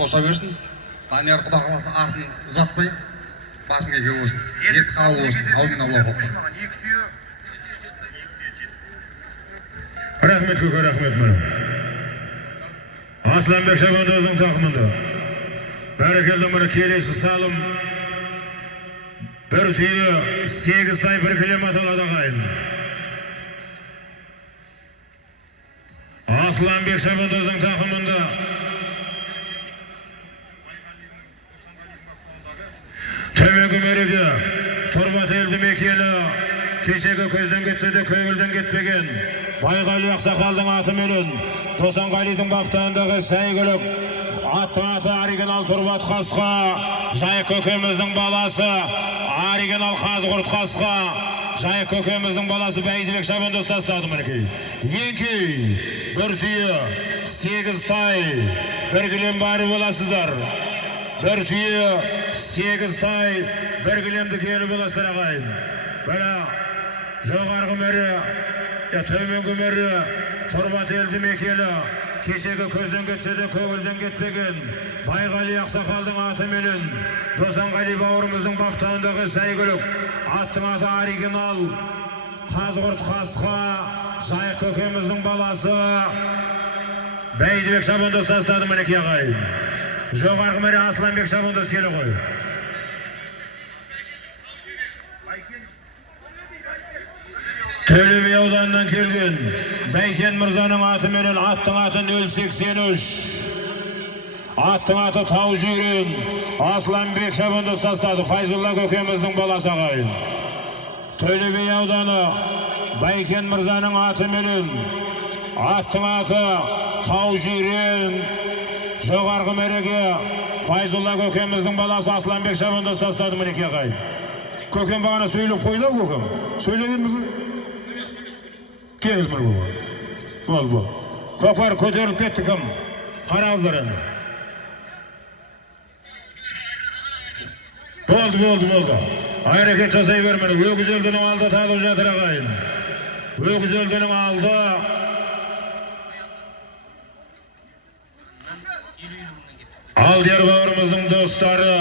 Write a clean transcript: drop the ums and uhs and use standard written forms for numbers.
Қоса берсін, Данияр Құда қаласа артын ұзатпай, басың еге болсын. Ет қабыл болсын, аумин Аллах оқыр. Рахмет көке, рахмет мына. Асланбек Шабандоздың тақымында. Бәрекелді мына келесі салым. Бір түйе 8 тай бір кілем аталады ағайын. Асланбек Шабандоздың тақымында. Төменгі мәреге Тұрбат елді мекені кешегі көзден кетсе де көңілден кетпеген Байғали Ақсақалдың аты менен Досанғалидың бақтандағы сәйгілік аттың аты оригинал Тұрбат Қасқа, Жайық көкеміздің баласы оригинал Қазғұрт Қасқа, Жайық көкеміздің баласы Бәйдібек Шабандоз тастады мінекей. Еңкей бір түйе 8 тай бір кілем бары боласыздар. Бір түйе 8 тай бір кілемді келі боласыздар ағайын. Бәлі жоғарғы мәрі, төменгі мәрі Тұрбат елді мекені кешегі көзден кетсе де көңілден кетпеген Байғали Ақсақалдың аты менен Досанғали бауырымыздың бақтанындағы сәйгілік аттың аты оригинал Қазғұрт Қасқа, Жайық көкеміздің баласы Бәйдібек Шабандоз тастады мінекей ағайын. Жоғарғы мәре Асланбек Шабандоз келі ғой. Төле би ауданынан келген Бәйкен Мырзаның аты менен аттың аты 083. Аттың аты Тау Жүйрен. Асланбек Шабандоз тастады. Файзулла көкеміздің баласы ағайын. Төле би ауданы Бәйкен Мырзаның аты менен аттың аты Тау Жүйрен. Жоғарғы мәреге Файзулла көкеміздің баласы Асланбек Шабандоз тастады мінекей ағайын. Көкем бағана сөйлеп қойды көкем. Сөйлегенміз? Келіңіз мұны бұл. Бол. Көпар көтеріліп кетті кім? Қараңыздар енді. Болды. Әрекет жасай бермені. Өгіз елдінің алды талып жатыр ағайын. Өгіз елдінің алды. Алдияр бауырымыздың достары